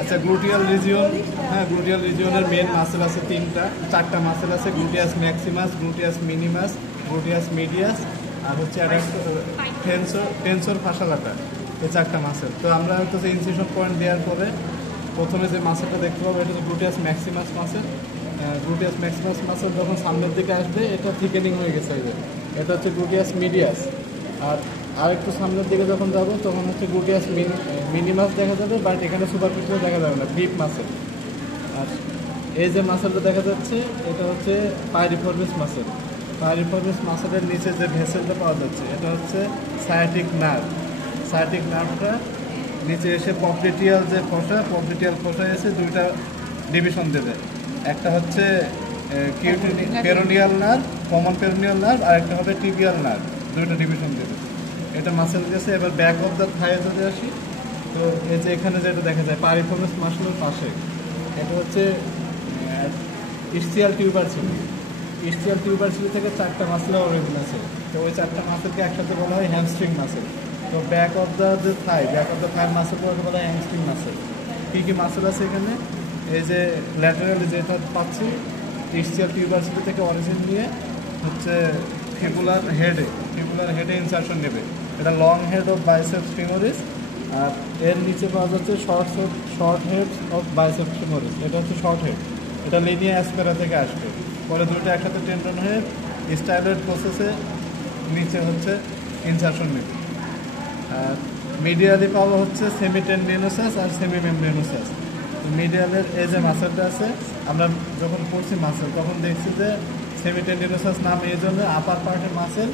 আচ্ছা, gluteal region. হ্যাঁ, gluteal রিজিয়নের main muscle আছে চারটা মাসেল আছে। Gluteus Maximus, gluteus মিনিমাস, gluteus medias, আর হচ্ছে টেনসর ফাসালাটা। এই চারটা মাসেল। তো আমরা হচ্ছে ইনসিশন পয়েন্ট দেওয়ার পরে প্রথমে যে মাসেলটা দেখতে পাবো এটা হচ্ছে gluteus Maximus muscle. Gluteus Maximus muscle যখন সামনের দিকে আসবে এটা থিকেনিং হয়ে গেছে। এটা হচ্ছে গ্লুটিয়াস মিডিয়াস। আর একটু সামনের দিকে যখন যাব তখন হচ্ছে গ্লুটিয়াস মিনিমাস দেখা যাবে, বাট এখানে সুপারফিশিয়াল দেখা যাবে না, ডিপ মাসেল। আর এই যে মাসেলটা দেখা যাচ্ছে এটা হচ্ছে পাইরিফর্মিস মাসেল। পাইরিফর্মিস মাসেলের নিচে যে ভেসেলটা পাওয়া যাচ্ছে এটা হচ্ছে সায়াটিক নার্ভ। সায়াটিক নার্ভটা নিচে এসে পপলিটিয়াল যে খোসায় এসে দুইটা ডিভিশন দেবে। একটা হচ্ছে peroneal nerve, common peroneal nerve, আর একটা হবে টিবিয়াল নার্ভ, দুইটা ডিভিশন দেবে। এটা মাসেল গেছে। এবার ব্যাক অফ দ্য থাইয়ে যদি আসি, তো এই যে এখানে যেটা দেখা যায় পাইরিফর্মিস মাসেলের পাশে এটা হচ্ছে ইস্টিয়াল টিউবারসিলি। ইস্টিয়াল টিউবারসিলি থেকে চারটা মাসেলের অরিজিন আছে। তো ওই চারটা মাসেলকে একসাথে বলা হয় হ্যামস্ট্রিং মাসেল। তো ব্যাক অফ দ্য থাই মাসেলগুলোকে বলা হয় হ্যামস্ট্রিং মাসেল। কী কী মাসেল আছে এখানে? এই যে ল্যাটারালি যেটা পাচ্ছি ইস্টিয়াল টিউবারসিলি থেকে অরিজিন নিয়ে হচ্ছে ফিবুলার হেডে ইনসারশন নেবে। এটা long head of biceps femoris. আর এর নিচে পাওয়া যাচ্ছে short head of biceps femoris. এটা হচ্ছে শর্ট হেড। এটা লিনিয়া অ্যাসপেরা থেকে আসবে। পরে দুটো একসাথে টেন্ডন হয়ে স্টাইলয়েড প্রসেসে নিচে হচ্ছে ইনসারশন নেবে। আর মিডিয়ালি পাওয়া হচ্ছে সেমিটেন্ডিনোসাস আর সেমিমেমব্রেনোসাস। মিডিয়ালের এই যে মাসেলটা আছে, আমরা যখন পড়ছি মাসেল তখন দেখছি যে সেমিটেন্ডিনোসাস নাম এই জন্য আপার পার্টের মাসেল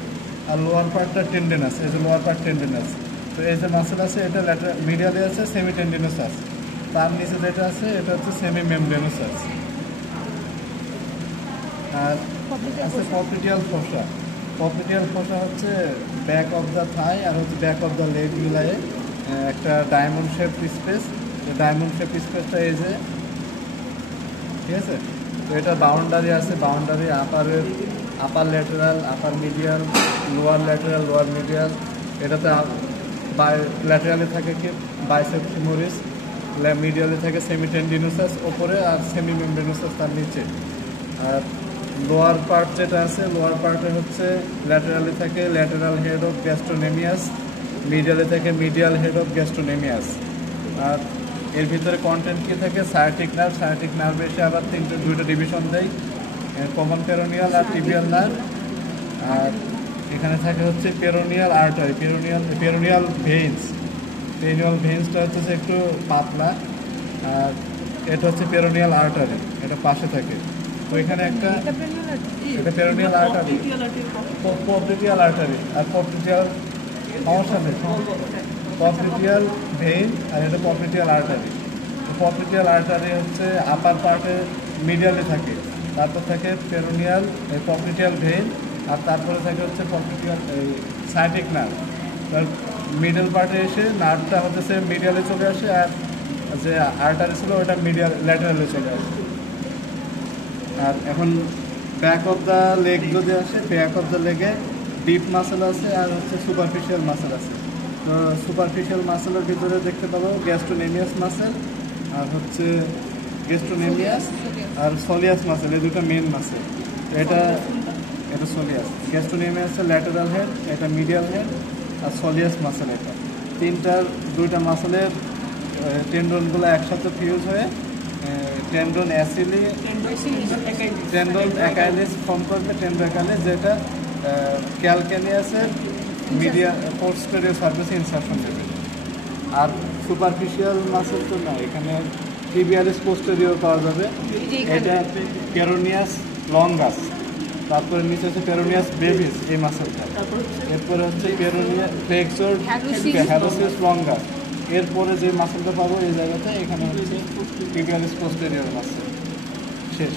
আর লোয়ার পার্টটা টেন্ডেনাস। এই যে লোয়ার পার্ট টেন্ডেনাস। তো এই যে মাসেল আছে এটা মিডিয়ালে আছে সেমিটেন্ডিনোসাস। তার নিচে যেটা আছে এটা হচ্ছে সেমিমেমব্রেনোসাস। আর আছে পপলিটিয়াল ফোসা। পপলিটিয়াল ফোসা হচ্ছে ব্যাক অফ দ্য থাই আর হচ্ছে ব্যাক অফ দ্য লেগ মিলায়ে একটা diamond shape space. Diamond shape স্পেসটা এই যে, ঠিক আছে। তো এটা বাউন্ডারি আছে। Boundary upper lateral, upper medial, lower lateral, lower medial. এটাতে ল্যাটেরালে থাকে কি বাইসেপস ফিমোরিস, মিডিয়ালে থাকে সেমিটেন্ডিনোসাস ওপরে আর সেমিমেমব্রেনোসাস তার নিচে। আর লোয়ার পার্ট যেটা আছে, লোয়ার পার্টে হচ্ছে ল্যাটেরালে থাকে ল্যাটেরাল হেড অফ গ্যাস্ট্রোনেমিয়াস, মিডিয়ালে থাকে মিডিয়াল হেড অফ গ্যাস্ট্রোনেমিয়াস। আর এর ভিতরে কন্টেন্ট কি থাকে? সায়াটিক নার্ভ এসে আবার দুইটা ডিভিশন দেয়, কমন পেরোনিয়াল আর টিবিয়াল নার্ভ। আর এখানে থাকে হচ্ছে পেরোনিয়াল আর্টারি, পেরোনিয়াল ভেইনসটা হচ্ছে যে একটু পাতলা। আর এটা হচ্ছে পেরোনিয়াল আর্টারি, এটা পাশে থাকে। তো এখানে একটা এটা পেরোনিয়াল আর্টারি, পপলিটিয়াল আর্টারি। আর পপলিটিয়াল সমস্যা নেই, পপলিটিয়াল ভেইন আর এটা পপলিটিয়াল আর্টারি। পপলিটিয়াল আর্টারি হচ্ছে আপার পার্টে মিডিয়ালে থাকে। তারপর থাকে পেরোনিয়াল পপলিটিয়াল ভেইন। আর তারপরে থাকে হচ্ছে পপলিটিয়াল সায়াটিক নার্ভ। তার মিডল পার্টে এসে নার্ভটা হচ্ছে মিডিয়ালে চলে আসে, আর যে আর্টারি ছিল ওটা ল্যাটারালে চলে আসে। আর এখন ব্যাক অফ দ্য লেগ যদি আসে, ব্যাক অফ দ্য লেগে ডিপ মাসেল আছে আর হচ্ছে সুপারফিশিয়াল মাসেল আছে। তো সুপারফিশিয়াল মাসেলের ভিতরে দেখতে পাবো গ্যাস্ট্রোনেমিয়াস মাসেল আর হচ্ছে আর সোলিয়াস মাসেল, এই দুটো মেন মাসেল। এটা সোলিয়াস। গ্যাস্ট্রোনেমিয়াস ল্যাটারাল হেড, এটা মিডিয়াল হেড, আর সোলিয়াস মাসেল। এটা দুইটা মাসেলের টেন্ডনগুলো একসাথে ফিউজ হয়ে টেন্ডন অ্যাকাইলিস ফর্ম করবে। টেন্ডন অ্যাকাইলিস যেটা ক্যালকেনিয়াসের মিডিয়া পোস্টেরিয়র সার্ফেসে ইনসারশন দেবে। আর সুপারফিশিয়াল মাসেল তো না, এখানে টিবিয়ালিস পোস্টেরিয়র পাওয়া যাবে। এটা পেরোনিয়াস লঙ্গাস। তারপরে নিচে হচ্ছে পেরোনিয়াস ব্রেভিস, এই মাসেলটা। এরপরে হচ্ছে পেরোনিয়া ফ্লেক্সর হ্যালোসিস লঙ্গাস। এরপরে যে মাসেলটা পাবো এই জায়গাতে, এখানে হচ্ছে টিবিয়ালিস পোস্টেরিয়র মাসেল। শেষ।